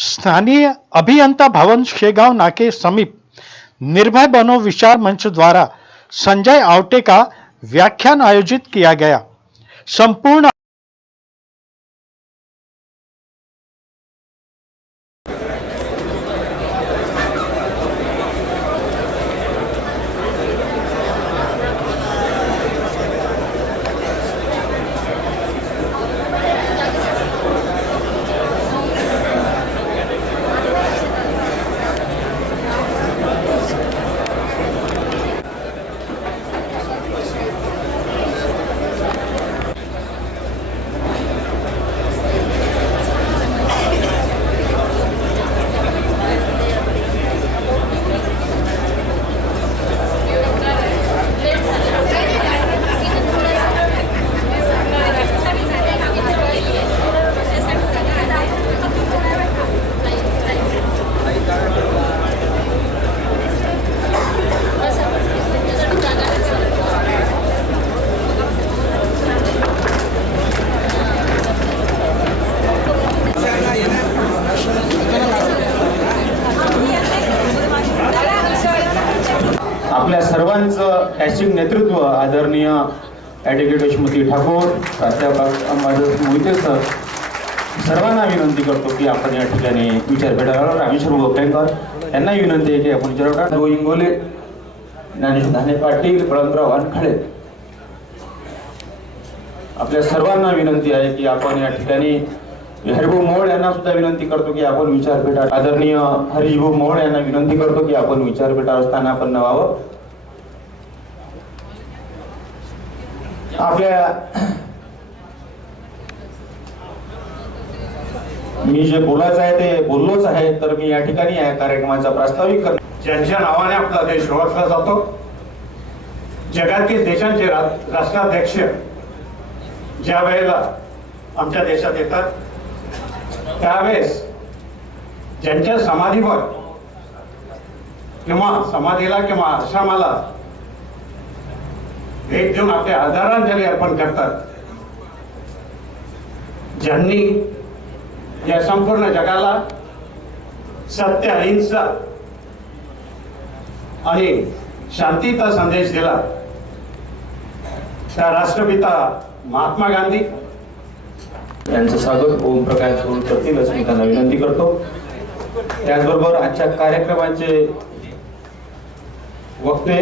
स्थानीय अभियंता भवन शेगाव नाके समीप निर्भय बनो विचार मंच द्वारा संजय आवटे का व्याख्यान आयोजित किया गया। संपूर्ण आपल्या सर्वांचं टॅचिंग नेतृत्व आदरणीय ॲडव्होकेट यशोमती ठाकूर, प्राध्यापक अंबादास मोहिते सर, सर्वांना विनंती करतो की आपण या ठिकाणी विचारपीठावर रामेश्वर गोपेकर यांना विनंती आहे की आपण विचारपीठात इंगोले, ज्ञानेश्वर धाने पाटील, बळवंतराव वानखळे आपल्या सर्वांना विनंती आहे की आपण या ठिकाणी हरिभाऊ मोहोळ यांना सुद्धा विनंती करतो की आपण विचारपीठात आदरणीय हरिभाऊ मोहोळ यांना विनंती करतो की आपण विचारपीठावर स्थानापन्न व्हावं। आपल्या मी जे बोलायचं आहे ते बोललोच आहे, तर मी या ठिकाणी या कार्यक्रमाचा प्रास्ताविक ज्यांच्या नावाने आपला देश ओळखला जातो, जगातील देशांचे राष्ट्राध्यक्ष ज्या वेळेला आमच्या देशात येतात त्यावेळेस ज्यांच्या समाधीवर किंवा समाधीला किंवा आश्रमाला भेट देऊन आपले आदरांजली अर्पण करतात, ज्यांनी या संपूर्ण जगाला सत्य, अहिंसा आणि शांतीचा संदेश दिला, त्या राष्ट्रपिता महात्मा गांधी यांचं स्वागत ओम प्रकाश करतील असं मी त्यांना विनंती करतो। त्याचबरोबर आजच्या कार्यक्रमाचे वक्ते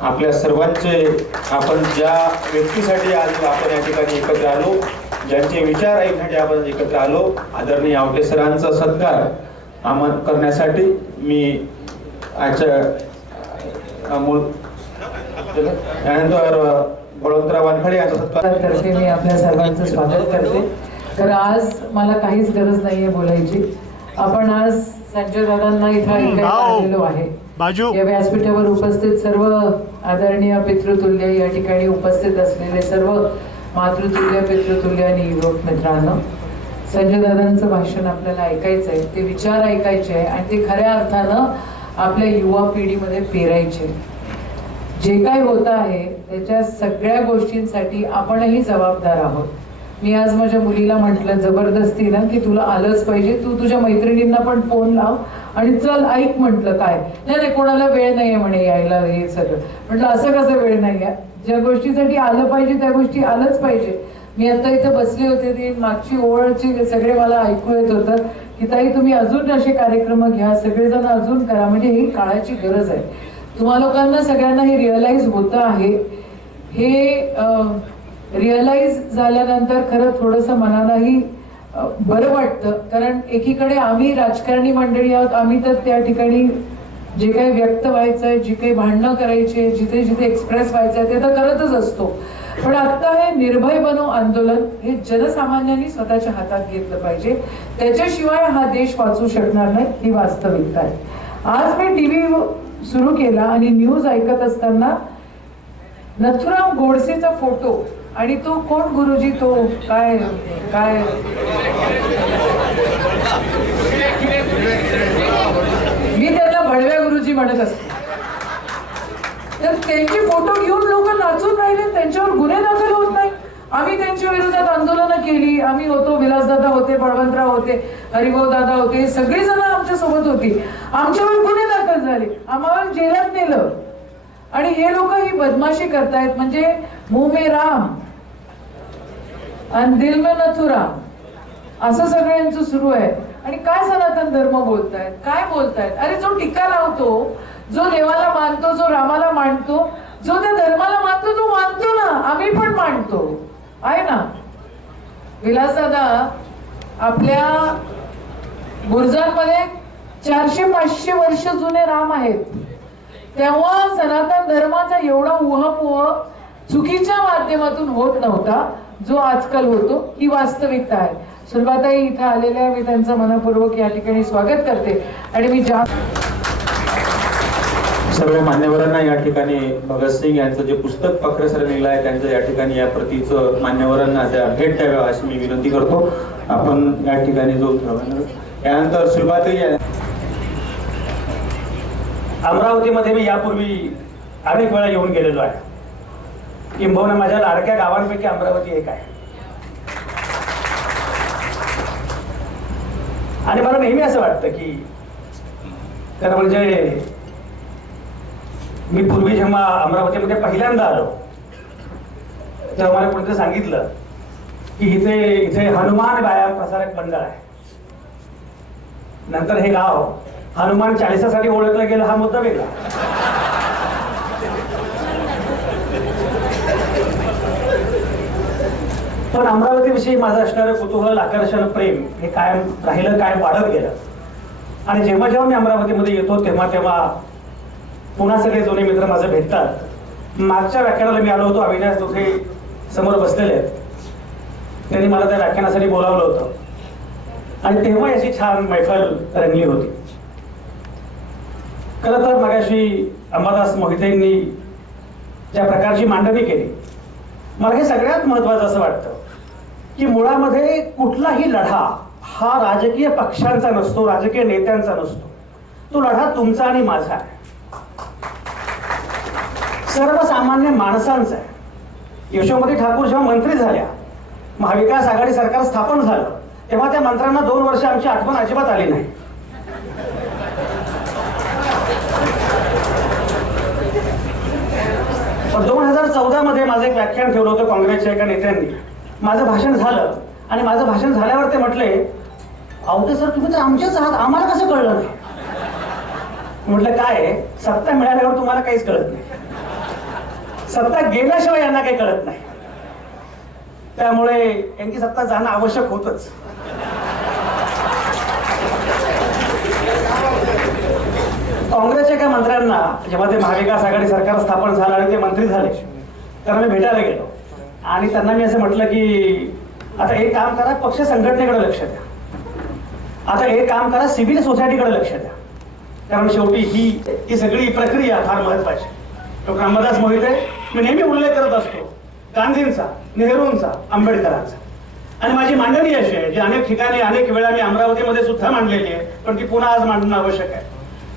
आपल्या सर्वांचे, आपण ज्या व्यक्तीसाठी आज आपण या ठिकाणी एकत्र आलो, ज्यांचे विचार ऐकण्यासाठी आपण एकत्र आलो, आदरणीय आवटे सरांचा सत्कार करण्यासाठी मी आजच्या त्यानंतर बळवंतराव वानखळे यांचा सत्कार करते। मी आपल्या सर्वांचं स्वागत करते। तर आज मला काहीच गरज नाहीये बोलायची। आपण आज संजय दादांना इथं ऐकायला आलेलो आहे। या व्यासपीठावर उपस्थित सर्व आदरणीय पितृतुल्य, या ठिकाणी उपस्थित असलेले सर्व मातृतुल्य, पितृतुल्य आणि युवक मित्रांनो, संजय दादांचं भाषण आपल्याला ऐकायचं आहे, ते विचार ऐकायचे आहे आणि ते खऱ्या अर्थानं आपल्या युवा पिढीमध्ये पेरायचे। जे काय होत आहे त्याच्या सगळ्या गोष्टींसाठी आपणही जबाबदार आहोत। मी आज माझ्या मुलीला म्हटलं जबरदस्ती ना की तुला आलंच पाहिजे, तू तुझ्या मैत्रिणींना पण फोन लाव आणि चल ऐक म्हटलं। काय नाही, कोणाला वेळ नाहीये म्हणे यायला, हे सगळं म्हटलं असं कसं वेळ नाही आहे, ज्या गोष्टीसाठी आलं पाहिजे त्या गोष्टी आलंच पाहिजे। मी आता इथं बसले होते, ती मागची ओळखची सगळे मला ऐकू येत होतं की ताई तुम्ही अजून असे कार्यक्रम घ्या, सगळेजण अजून करा, म्हणजे ही काळाची गरज आहे। तुम्हा लोकांना सगळ्यांना हे रिअलाइज होतं आहे। हे रिअलाइज झाल्यानंतर खरं थोडंसं मनालाही बरं वाटतं, कारण एकीकडे आम्ही राजकारणी मंडळी आहोत, आम्ही तर त्या ठिकाणी जे काही व्यक्त व्हायचंय, जी काही भांडणं करायचे, जिथे जिथे एक्सप्रेस व्हायचंय ते तर करतच असतो, पण आता हे निर्भय बनो आंदोलन हे जनसामान्यांनी स्वतःच्या हातात घेतलं पाहिजे, त्याच्याशिवाय हा देश वाचू शकणार नाही, ही वास्तविकता आहे। आज मी टीव्ही सुरू केला आणि न्यूज ऐकत असताना नथुराम गोडसेचा फोटो, आणि तो कोण गुरुजी, तो काय काय मी त्याला बडव्या गुरुजी म्हणत असते। तर त्यांचे फोटो घेऊन लोक नाचून राहिले, त्यांच्यावर गुन्हे दाखल होत नाही। आम्ही त्यांच्या विरोधात आंदोलनं केली, आम्ही होतो, विलासदादा होते, बळवंतराव होते, हरिभाऊ दादा होते, सगळी जण आमच्या सोबत होती. आमच्यावर गुन्हे दाखल झाले, आम्हाला जेलात नेलं. आणि हे लोक ही बदमाशी करतायत. म्हणजे मुंह में राम आणि दिल में नथुराम असं सगळ्यांचं सुरू आहे. आणि काय सनातन धर्म बोलतायत, काय बोलतायत? अरे जो टीका लावतो, जो देवाला मानतो, जो रामाला मानतो, जो त्या धर्माला मानतो, तो मानतो ना, आम्ही पण मानतो आहे ना. विलासदादा, आपल्या बुर्जांमध्ये 400-500 वर्ष जुने राम आहेत. तेव्हा सनातन धर्माचा एवढा उहापोह चुकीच्या माध्यमातून होत नव्हता जो आजकाल होतो. ही वास्तविकता आहे. सुलभाताई इथं आलेल्या, मी त्यांचं मनपूर्वक या ठिकाणी स्वागत करते. आणि मी सर्व मान्यवरांना या ठिकाणी भगतसिंग यांचं जे पुस्तक पक्रसर लिहिलं आहे त्यांचं या ठिकाणी या प्रतीचं मान्यवरांना त्या भेट द्याव्या अशी मी विनंती करतो. आपण या ठिकाणी जो यानंतर सुलभाताई. अमरावतीमध्ये मी यापूर्वी अनेक वेळा येऊन गेलेलो आहे. किंबहुना माझ्या लाडक्या गावांपैकी अमरावती एक आहे. आणि मला नेहमी असं वाटतं की खरं म्हणजे मी पूर्वी जेव्हा अमरावतीमध्ये पहिल्यांदा आलो तेव्हा मला कोणीतरी सांगितलं की इथे हनुमान व्यायाम प्रसारक मंडळ आहे. नंतर हे गाव हनुमान चाळीसासाठी ओळखलं गेलं हा मुद्दा वेगळा. पण अमरावतीविषयी माझं असणारं कुतूहल, आकर्षण, प्रेम हे कायम राहिलं, कायम वाढत गेलं. आणि जेव्हा जेव्हा मी अमरावतीमध्ये येतो तेव्हा पुन्हा सगळे जुने मित्र माझे भेटतात. मागच्या व्याख्यानाला मी आलो होतो, अविनाश दोघे समोर बसलेले आहेत. त्यांनी मला त्या व्याख्यानासाठी बोलावलं होतं आणि तेव्हा याची छान मैफल रंगली होती. खरं तर मगाशी अंबादास मोहितेंनी ज्या प्रकारची मांडणी केली, मला हे सगळ्यात महत्वाचं असं वाटतं की मुळामध्ये कुठलाही लढा हा राजकीय पक्षांचा नसतो, राजकीय नेत्यांचा नसतो. तो लढा तुमचा आणि माझा आहे, सर्वसामान्य माणसांचा आहे. यशोमती ठाकूर जेव्हा मंत्री झाल्या, महाविकास आघाडी सरकार स्थापन झालं, तेव्हा त्या मंत्र्यांना 2 वर्ष आमची आठवण अजिबात आली नाही. पण 2014 मध्ये माझं एक व्याख्यान ठेवलं होतं काँग्रेसच्या एका नेत्यांनी. माझं भाषण झालं आणि माझं भाषण झाल्यावर ते म्हटले, अवघे सर तुम्ही तर आमचेच आहात, आम्हाला कसं कळलं नाही? म्हटलं काय, सत्ता मिळाल्यावर तुम्हाला काहीच कळत नाही, सत्ता गेल्याशिवाय यांना काही कळत नाही. त्यामुळे यांची सत्ता जाणं आवश्यक होतच. काँग्रेसच्या एका मंत्र्यांना जेव्हा ते महाविकास आघाडी सरकार स्थापन झालं आणि ते मंत्री झाले, त्यांना मी भेटायला गेलो आणि त्यांना मी असं म्हटलं की आता एक काम करा, पक्ष संघटनेकडे लक्ष द्या. आता एक काम करा, सिव्हिल सोसायटीकडे लक्ष द्या. कारण शेवटी ही सगळी प्रक्रिया फार महत्वाची. डॉक्टर अंबादास मोहिते, मी नेहमी उल्लेख करत असतो गांधींचा, नेहरूंचा, आंबेडकरांचा. आणि माझी मांडणी अशी आहे जी अनेक ठिकाणी अनेक वेळा मी अमरावतीमध्ये सुद्धा मांडलेली आहे, पण ती पुन्हा आज मांडणं आवश्यक आहे.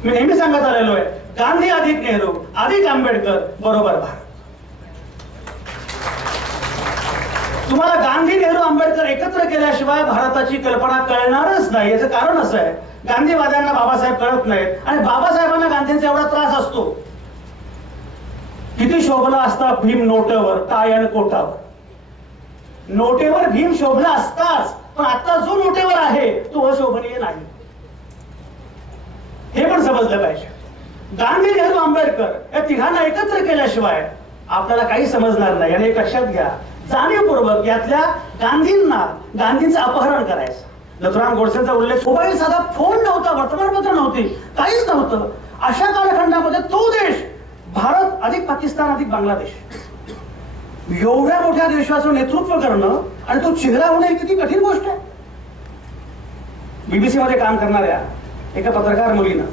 मी नेहमी सांगत आलेलो आहे, गांधी अधिक नेहरू अधिक आंबेडकर बरोबर भारत. तुम्हाला गांधी, नेहरू, आंबेडकर एकत्र केल्याशिवाय भारताची कल्पना कळणारच नाही. याचं कारण असं आहे, गांधीवाद्यांना बाबासाहेब कळत नाहीत आणि बाबासाहेबांना गांधींचा एवढा त्रास असतो. किती शोभला असता भीम नोटेवर, टाय आणि कोटावर. नोटेवर भीम शोभला असताच, पण आता जो नोटेवर आहे तो अशोभनीय नाही. हे पण समजलं पाहिजे. गांधी, नेहरू, आंबेडकर या तिघांना एकत्र केल्याशिवाय आपल्याला काही समजणार नाही. आणि एक लक्षात घ्या, जाणीवपूर्वक यातल्या गांधींना, गांधींचं अपहरण करायचं. नथुराम गोडसेंचा उल्लेख, मोबाईल साधा फोन नव्हता, वर्तमानपत्र नव्हती, काहीच नव्हतं. अशा कालखंडामध्ये तो देश, भारत अधिक पाकिस्तान अधिक बांगलादेश, एवढ्या मोठ्या देशाचं नेतृत्व करणं आणि तो चेहरा होणं ही किती कठीण गोष्ट आहे. बीबीसी मध्ये काम करणाऱ्या एका पत्रकार मुलीनं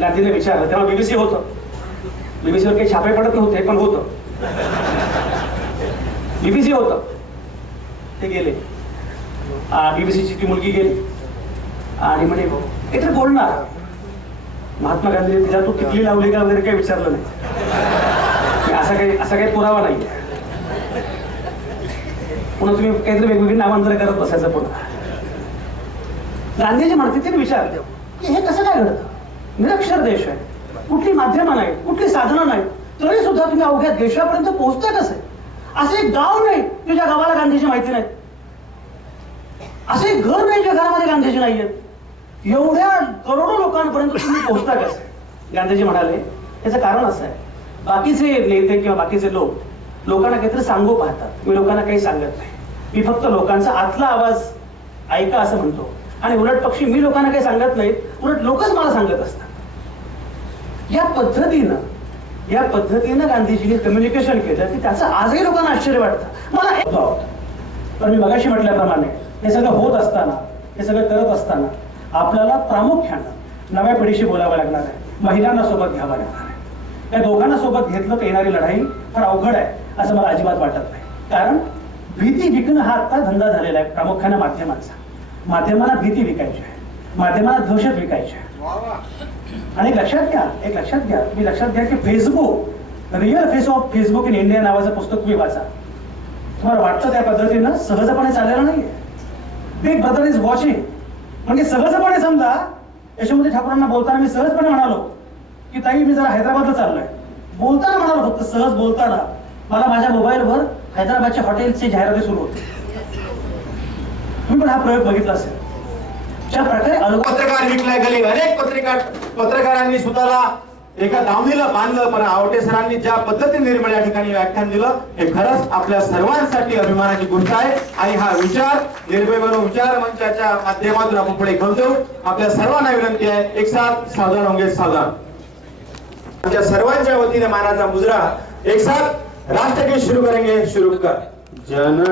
गांधीने विचारलं, तेव्हा बीबीसी होतं, बीबीसीवर काही छापे पडत नव्हते, पण होतं, बीबीसी होतं. ते गेले, बीबीसीची ती मुलगी गेली आणि म्हणे काहीतरी बोलणार. महात्मा गांधी तिला तू टिकली लावली का वगैरे काही विचारलं नाही. असा काही पुरावा नाही. पुन्हा तुम्ही काहीतरी वेगवेगळी नामांतर करत बसायचं. पुन्हा गांधीजी म्हणते ते विचारले की हे कसं काय घडतं? निरक्षर देश आहे, कुठली माध्यमं नाही, कुठली साधनं नाही, तरी सुद्धा तुम्ही अवघ्या देशापर्यंत पोहोचता कसे? असं एक गाव नाही तुझ्या गावाला गांधीजी माहिती नाही, असं एक घर नाही ज्या घरामध्ये गांधीजी नाहीयेत. एवढ्या करोडो लोकांपर्यंत तुम्ही पोहोचता कसे? गांधीजी म्हणाले याचं कारण असं आहे, बाकीचे नेते किंवा बाकीचे लोकांना काहीतरी सांगू पाहतात, मी लोकांना काही सांगत नाही, मी फक्त लोकांचा आतला आवाज ऐका असं म्हणतो. आणि उलट पक्षी मी लोकांना काही सांगत नाहीत, उलट लोकच मला सांगत असतात. या पद्धतीनं गांधीजींनी कम्युनिकेशन केलं की त्याचं आजही लोकांना आश्चर्य वाटतं. मला पण मी मगाशी म्हटल्याप्रमाणे हे सगळं होत असताना, हे सगळं करत असताना आपल्याला प्रामुख्यानं नव्या पिढीशी बोलावं लागणार आहे, महिलांना सोबत घ्यावं लागणार आहे. या दोघांना सोबत घेतलं तर येणारी लढाई फार अवघड आहे असं मला अजिबात वाटत नाही. कारण भीती विकणं हा आता धंदा झालेला आहे प्रामुख्यानं माध्यमांचा. माध्यमांना भीती विकायची आहे, माध्यमांना दहशत विकायची आहे. आणि एक लक्षात घ्या की Facebook, real face of Facebook in India नावाचं पुस्तक तुम्ही वाचा. तुम्हाला वाटतं त्या पद्धतीनं सहजपणे चाललेलं नाहीये. बिग ब्रदर इज वॉचिंग म्हणजे सहजपणे समजा. यशोमती ठाकूरांना बोलताना मी सहजपणे म्हणालो की ताई मी जरा हैदराबादला चाललोय, बोलताना म्हणालो, फक्त सहज बोलताना मला माझ्या मोबाईलवर हैदराबादच्या हॉटेलची जाहिराती सुरू होती. तुम्ही पण हा प्रयोग बघितला असेल. ज्या प्रकारे पत्रकार विकलाय गेले, अनेक पत्रकारांनी स्वतःला एका दावणीला बांधलं, पण आवटे सरांनी ज्या पद्धतीने निर्मळ या ठिकाणी व्याख्यान दिलं हे खरंच आपल्या सर्वांसाठी अभिमानाची गोष्ट आहे. आणि हा विचार निर्भय बनो विचार मंचाच्या माध्यमातून आपण पुढे घेऊन जाऊ. आपल्या सर्वांना विनंती आहे, एक साथ सावधान होंगे सावधान. आमच्या सर्वांच्या वतीने मानाचा मुजरा, एक साथ राष्ट्रगीत शुरू करेंगे, शुरू कर. जन